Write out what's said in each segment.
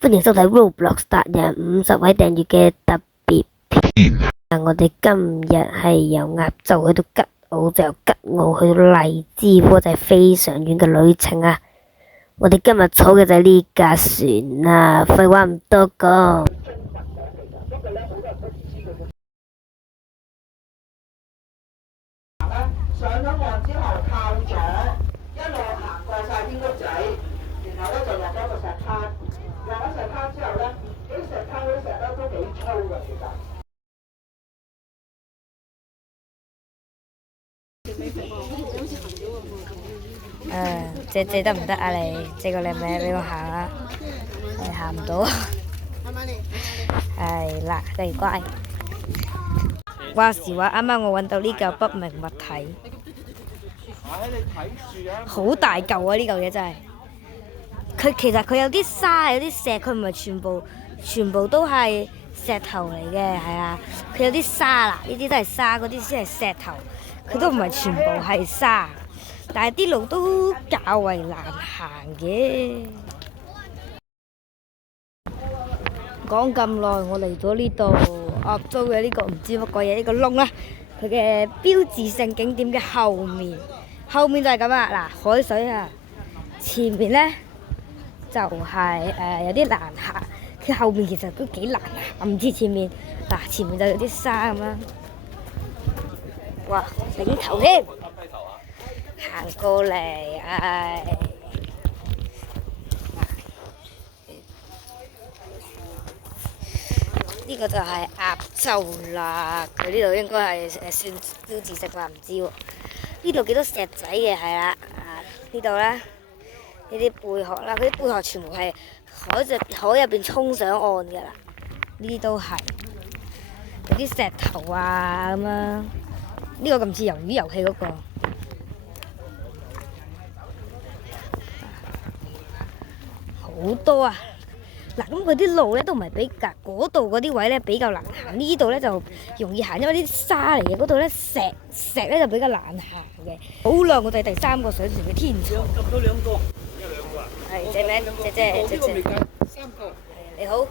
歡迎收睇 Roblox 達人50位訂閱嘅特別片。我哋今日係由鴨洲去到吉澳，就由吉澳去到荔枝窩，就係非常遠嘅旅程啊！我哋今日坐嘅就係呢架船啊！廢話唔多講。上咗岸之後靠左，一路行過晒啲屋仔，然後咧就落咗個石灘。落咗石灘之後咧，啲石灘嗰啲石咧都幾粗㗎，其實。借得唔得啊？你借個靚名俾我行啊！你行唔到。係啦，真係乖。話時話，啱啱我揾到呢嚿不明物體，好大嚿啊！呢嚿嘢真係，其實佢有啲沙，有啲石，佢唔係全部都係石頭嚟嘅，係啊，佢有啲沙啦，呢啲都係沙，嗰啲先係石頭，佢都唔係全部係沙，但係啲路都較為難行嘅。講咁耐，我嚟咗呢度鴨洲嘅呢個唔知乜鬼嘢呢個窿啦，佢嘅標誌性景點嘅後面就係咁啊！嗱，海水啊，前面呢就係、有啲難行，佢後面其實都幾難行，唔似前面嗱，前面就有啲沙咁啦，哇，頂頭添，行過嚟，呢個就係鴨洲啦，佢呢度應該係算標誌性啦，唔知喎。呢度幾多石仔嘅係啦，呢度咧，呢啲貝殼啦，嗰啲貝殼全部係海入邊衝上岸㗎啦，呢啲都係有啲石頭啊咁啊，呢個咁似魷魚遊戲嗰個，好多啊！嗱，咁佢啲路咧都唔係比較，嗰度嗰啲位咧比較難行，呢度咧就容易行，因為啲沙嚟嘅，嗰度咧石咧就比較難行嘅。好啦，我哋第3個上船嘅天朝。撳到2個，係借名，借。3個。你好，我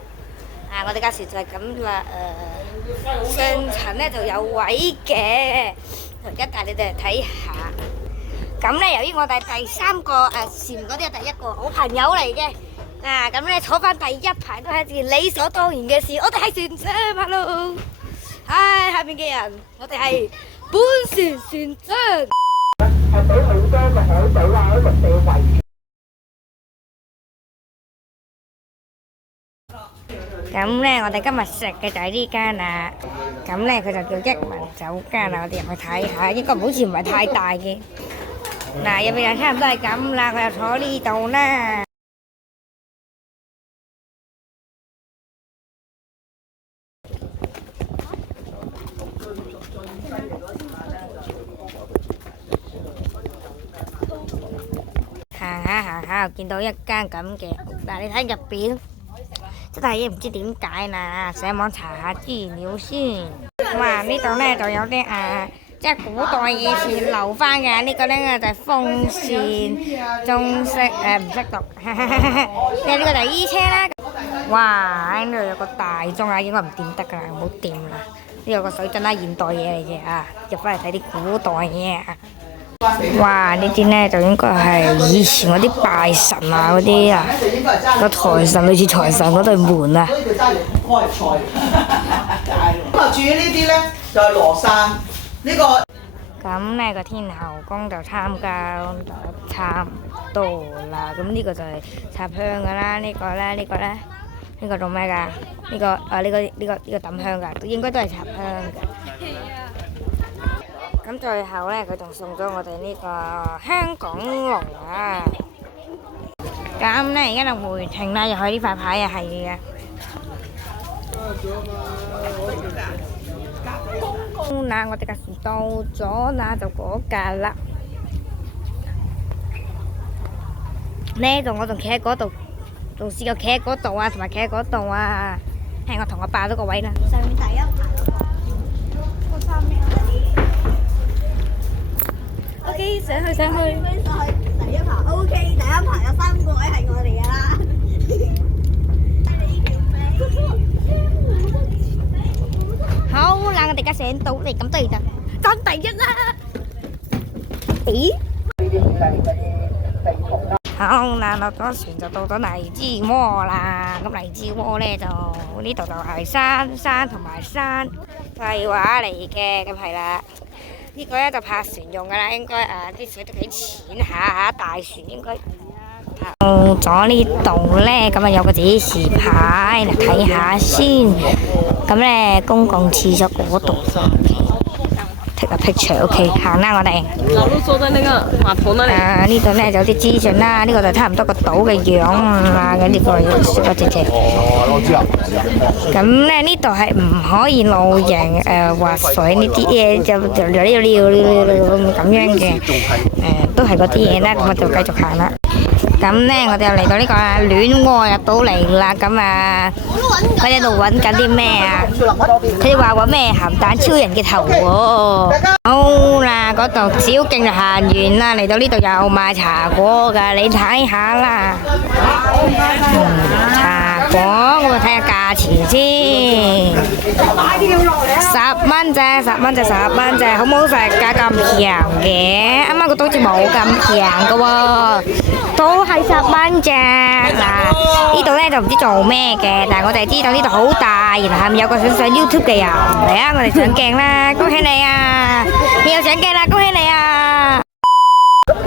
哋架船就係咁啦，上層咧就有位嘅，我而家帶你哋嚟睇下。咁咧，由於我哋第3個船嗰啲係第1個好朋友嚟嘅。咁咧坐翻第1排都係一件理所當然嘅事，我哋係船長，hello，下面嘅人，我哋係本船船長。係俾好多個海島啊，喺陸地圍住。咁咧，我哋今日食嘅就係呢間啦。咁咧，佢就叫益民酒家啦，我哋入去睇下，應該好似唔係太大嘅。嗱，入面就差唔多係咁啦，佢就坐呢度啦。行下，見到一間咁嘅屋，嗱，你睇入邊，真係唔知點解啦，上網查下資料先。哇，呢度咧就有啲即係古代以前留翻嘅，呢個咧就係風扇，中式唔識讀，呢個就係衣車啦。哇，喺呢度有個大鐘啊，應該唔掂得噶啦，唔好掂啦。呢度個水樽啦，現代嘢嚟嘅入翻嚟睇啲古代嘢啊。哇！呢啲咧就應該係以前嗰啲拜神啊嗰啲個財神，類似財神嗰對門啊。所以佢揸住開菜。咁啊，至於呢啲咧就係羅山呢個。咁咧個天后宮就差唔多啦。咁呢個就係插香噶啦，呢個咧做咩㗎？呢個抌香㗎，應該都係插香㗎。咁最後咧，佢仲送咗我哋呢個香港龍啊！咁咧，而家就回程啦，又係呢塊牌啊，係嘅。嗱，我哋架船到咗啦，就嗰架啦。呢度我仲企喺嗰度，仲試過企喺嗰度啊，同埋企喺嗰度啊。係我同我霸咗個位啦。上面第1排嗰個衫咩？OK， 上去。上去第1排 OK，第1排有3個位係我哋噶啦。家上到嚟咁多嘢就爭第一啦！咦？好啦，落咗船就到咗荔枝窩啦。咁荔枝窩咧就呢度就係山同埋山廢話嚟嘅，咁係啦。呢個咧就泊船用噶啦，應該啲水都幾淺下，大船應該。到咗呢度咧，咁啊有個指示牌嚟睇下先。咁咧公共廁所嗰度。take a picture，OK， 行啦我哋。老陸坐在那個碼頭那裡。呢度咧就有啲資訊啦，呢個就差唔多個島嘅樣啦，咁呢個小哥姐姐。咁咧呢度係唔可以露營滑水呢啲嘢，就咁樣嘅，都係嗰啲嘢啦，咁我就繼續行啦。咁咧我哋又嚟到呢個戀窩入到嚟啦，咁佢哋喺度揾緊啲咩啊？佢哋話揾咩鹹蛋超人嘅頭喎。好啦，嗰度小徑就行完啦，嚟到呢度有賣茶果㗎，你睇下啦。茶果，我咪睇下價錢先。10蚊啫，10蚊啫，10蚊啫，好唔好食㗎？咁平嘅，啱啱個島好似冇咁平㗎喎，都係10蚊啫。嗱，呢度咧就唔知做咩嘅，但係我哋知道呢度好大，然後下面有個想上 YouTube 嘅人嚟啊！我哋上鏡啦，恭喜你啊！你又上鏡啦，恭喜你啊！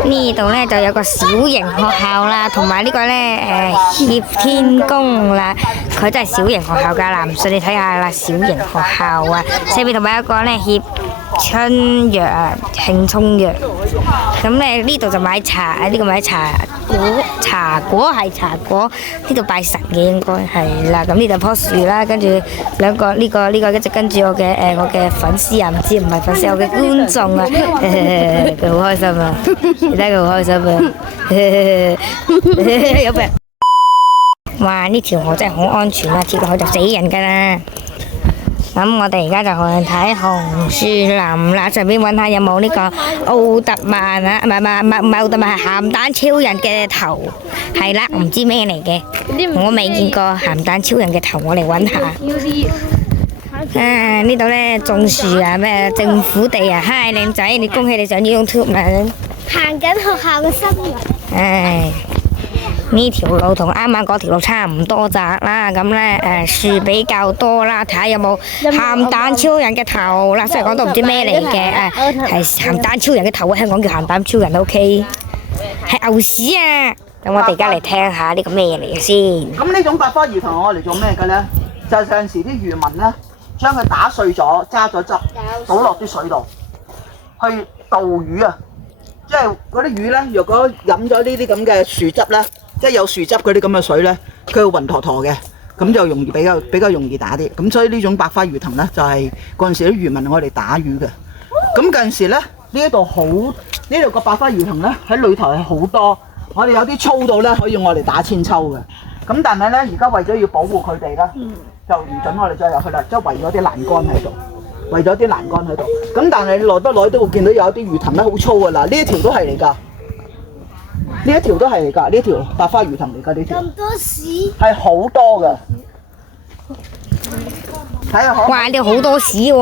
呢度咧就有個小型學校啦，同埋呢個咧協天宮啦，佢真係小型學校㗎，嗱唔信你睇下啦，小型學校啊，上面同埋有個咧協春藥啊，慶聰藥，咁咧呢度就買茶，呢個買茶果係茶果，呢度拜神嘅應該係啦，咁呢度棵樹啦，跟住兩個呢個跟住我嘅粉絲啊，唔知唔係粉絲，我嘅觀眾啊，佢好開心啊，你睇佢好開心啊，有病！哇！呢條河真係好安全啊，跳落去就死人㗎啦！咁我哋而家就去睇紅樹林啦，順便揾下有冇呢個奧特曼啊，唔係奧特曼，係鹹蛋超人嘅頭，係啦，唔知咩嚟嘅，我未見過鹹蛋超人嘅頭，我嚟揾下。呢度咧種樹啊，咩政府地啊，嗨靚仔，你恭喜你上 YouTube 啦！行緊學校嘅生活。唉。呢條路同啱啱嗰條路差唔多咋啦，咁咧樹比較多啦，睇下有冇鹹蛋超人嘅頭啦。雖然講到唔知咩嚟嘅，係鹹蛋超人嘅頭啊，香港叫鹹蛋超人 OK， 係牛屎啊！咁我哋而家嚟聽下呢個咩嚟嘅先。咁呢種百花魚藤我嚟做咩嘅咧？就係有陣時啲漁民咧，將佢打碎咗，揸咗汁，倒落啲水度，去導魚啊！即係嗰啲魚咧，若果飲咗呢啲咁嘅樹汁咧，即係有樹汁嗰啲咁嘅水咧，佢會暈陀陀嘅，咁就容易比較容易打啲。咁所以呢種百花魚藤咧，就係嗰陣時啲漁民我哋打魚嘅。咁嗰陣時咧，呢度個百花魚藤咧喺裏頭係好多，我哋有啲粗到咧可以我哋打千秋嘅。咁但係咧，而家為咗要保護佢哋咧，就唔準我哋再入去啦，即係圍咗啲欄杆喺度。為咗啲欄杆喺度，咁但係你耐得耐都會見到有啲魚藤咧好粗啊！嗱，呢一條都係嚟㗎，呢一條都係嚟㗎，呢條百花魚藤嚟㗎，呢條。咁多屎。係好多㗎。睇下哇！呢度好多屎喎，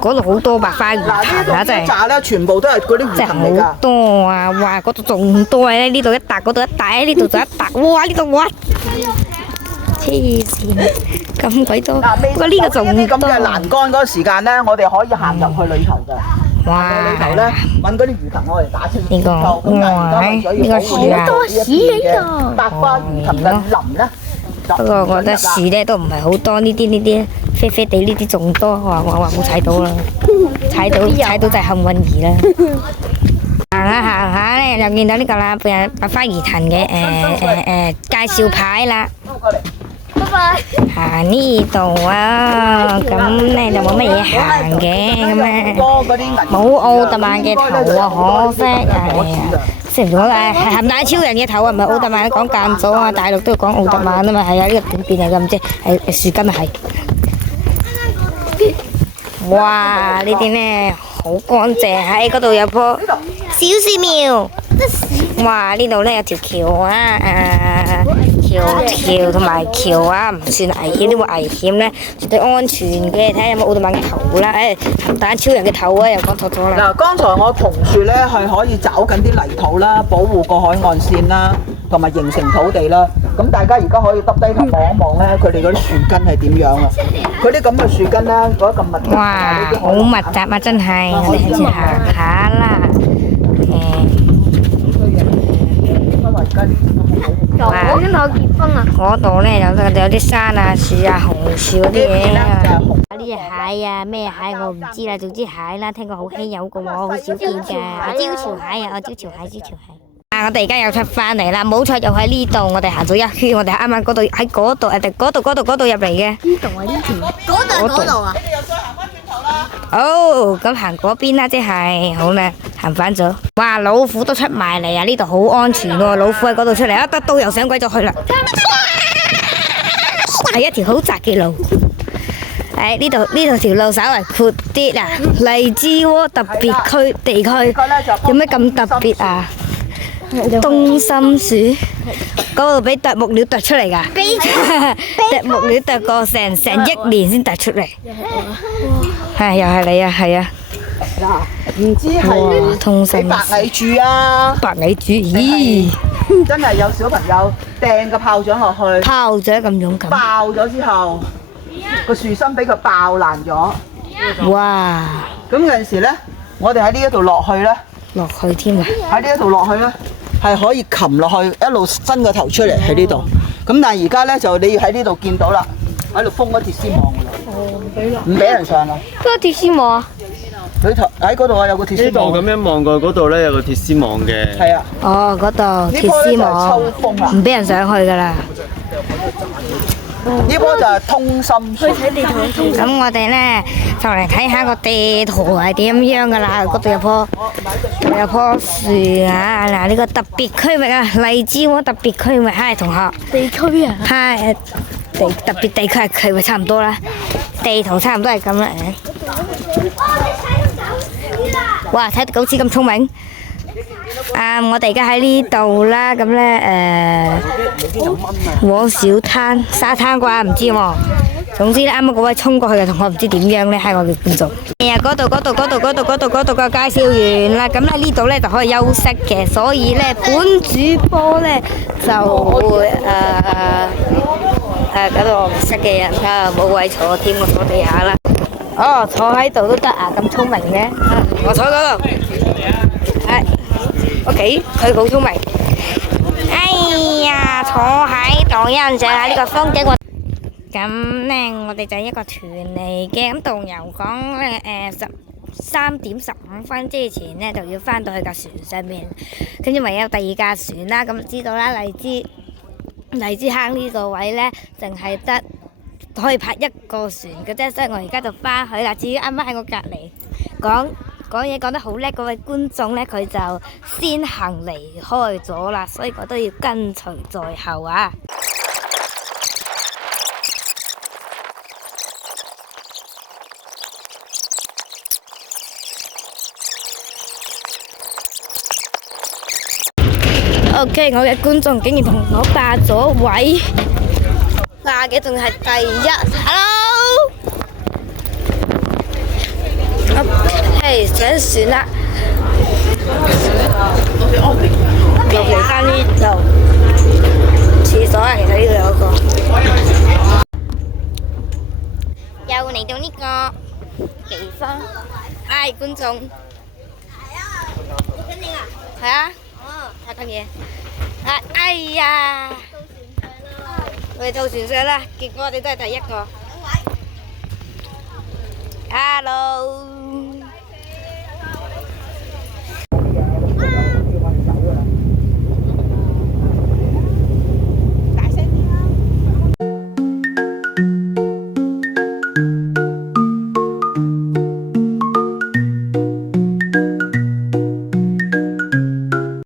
嗰度好多百花魚藤啊！真係。呢扎咧全部都係嗰啲魚藤嚟㗎。真係好多啊！哇！嗰度仲多咧，呢度一笪，嗰度一笪，呢度就一笪，哇！呢度哇！黐線，咁鬼多！不過呢個仲多。咁嘅欄杆嗰個時間咧，我哋可以行入去裏頭㗎。哇！裏頭咧揾嗰啲魚藤我哋打清。呢個哇！呢個樹啊，多屎喺度。百花魚藤嘅林咧。不過我覺得樹咧都唔係好多，呢啲啡啡地呢啲仲多。哇！冇踩到啦，踩到就係幸運兒啦。行下咧，就見到呢個啦，百花魚藤嘅介紹牌啦。行呢度啊，咁咧就冇乜嘢行嘅咁咧，冇奧特曼嘅頭啊，可惜啊！成咗啦，係鹹蛋超人嘅頭啊，唔係奧特曼，講間咗啊，大陸都要講奧特曼啊嘛，係啊，呢個點變係咁啫，係樹根係。哇！呢啲咧好乾淨，喺嗰度有棵小樹苗。哇！呢度咧有條橋啊，橋橋同埋橋啊，唔算危險，點會危險咧？絕對安全嘅。睇下有冇奧特曼嘅頭啦，鹹蛋超人嘅頭啊，又講錯咗啦。嗱，剛才我同樹咧係可以找緊啲泥土啦，保護個海岸線啦，同埋形成土地啦。咁大家而家可以耷低頭望一望咧，佢哋嗰啲樹根係點樣啊？佢啲咁嘅樹根咧，嗰咁密集，哇，好密集啊！真係，我哋下次行下啦。哇！嗰度咧有啲山啊、樹啊、紅樹嗰啲嘢啊。呢隻蟹啊，咩蟹我唔知啦，總之蟹啦，聽講好稀有嘅喎，好少見㗎。招潮蟹啊，招潮蟹。啊！我哋而家又出翻嚟啦，冇錯，又喺呢度。我哋行咗一圈，我哋啱啱嗰度喺嗰度嗰度入嚟嘅。呢度啊，呢條。嗰度啊。哦，咁行嗰邊啦，即係好啦，行反咗。哇，老虎都出埋嚟啊！呢度好安全喎，老虎喺嗰度出嚟，一得到又上鬼咗去啦。係一條好窄嘅路。呢度條路稍為闊啲啊。荔枝窩特別區地區有咩咁特別啊？東心樹嗰度俾啄木鳥啄出嚟㗎，啄木鳥啄過成億年先啄出嚟。係又係你啊，係啊。嗱，唔知係通心白蟻柱啊？白蟻柱，咦！真係有小朋友掟個炮仗落去，炮仗咁勇敢，爆咗之後，個樹身俾佢爆爛咗。哇！咁有陣時咧，我哋喺呢一度落去咧，落去添啊！喺呢一度落去咧，係可以擒落去，一路伸個頭出嚟喺呢度。咁但係而家咧就你要喺呢度見到啦，喺度封咗鐵絲網㗎啦。唔俾人上啦。邊個鐵絲網啊？佢頭喺嗰度啊，有個鐵絲網。呢度咁樣望過嗰度咧，有個鐵絲網嘅。係啊。哦，嗰度鐵絲網，唔俾人上去㗎啦。呢棵就係通心樹。咁我哋咧就嚟睇下個地圖係點樣㗎啦。嗰度有棵樹啊！嗱，呢個特別區域啊，荔枝窩特別區域，係同學。地區啊。係特別地區係區域差唔多啦，地圖差唔多係咁啦。哇！睇到狗子咁聰明。我哋而家喺呢度啦，咁咧往小灘沙灘啩，唔知喎。總之咧，啱啱嗰位衝過去嘅同學唔知點樣咧，喺我嘅觀眾。嗰度個介紹完啦，咁咧呢度咧就可以休息嘅，所以咧本主播咧就會嗰度唔識嘅人冇位坐添，我坐地下啦。哦，坐喺度都得啊，咁聰明嘅。我坐嗰度。OK， 佢好聰明。哎呀，坐喺度欣賞下呢個風景。咁咧，我哋就係一個團嚟嘅。咁導遊講咧，3:15之前咧就要翻到去架船上面。咁因為有第二架船啦，咁知道啦，荔枝坑呢個位咧，淨係得可以泊一個船嘅啫，所以我而家就翻去啦。至於啱啱喺我隔離講嘢講得好叻嗰位觀眾咧，佢就先行離開咗啦，所以我都要跟隨在後啊。OK， 我嘅觀眾竟然同我霸咗位，霸嘅仲係第一。Hello。OK， 上船啦。落嚟翻呢度廁所啊，其實呢度有個。又嚟到呢個地方，嗨觀眾。係啊，跟你啊。係啊。睇緊嘢，哎呀，我哋做船上啦，結果我哋都係第一個。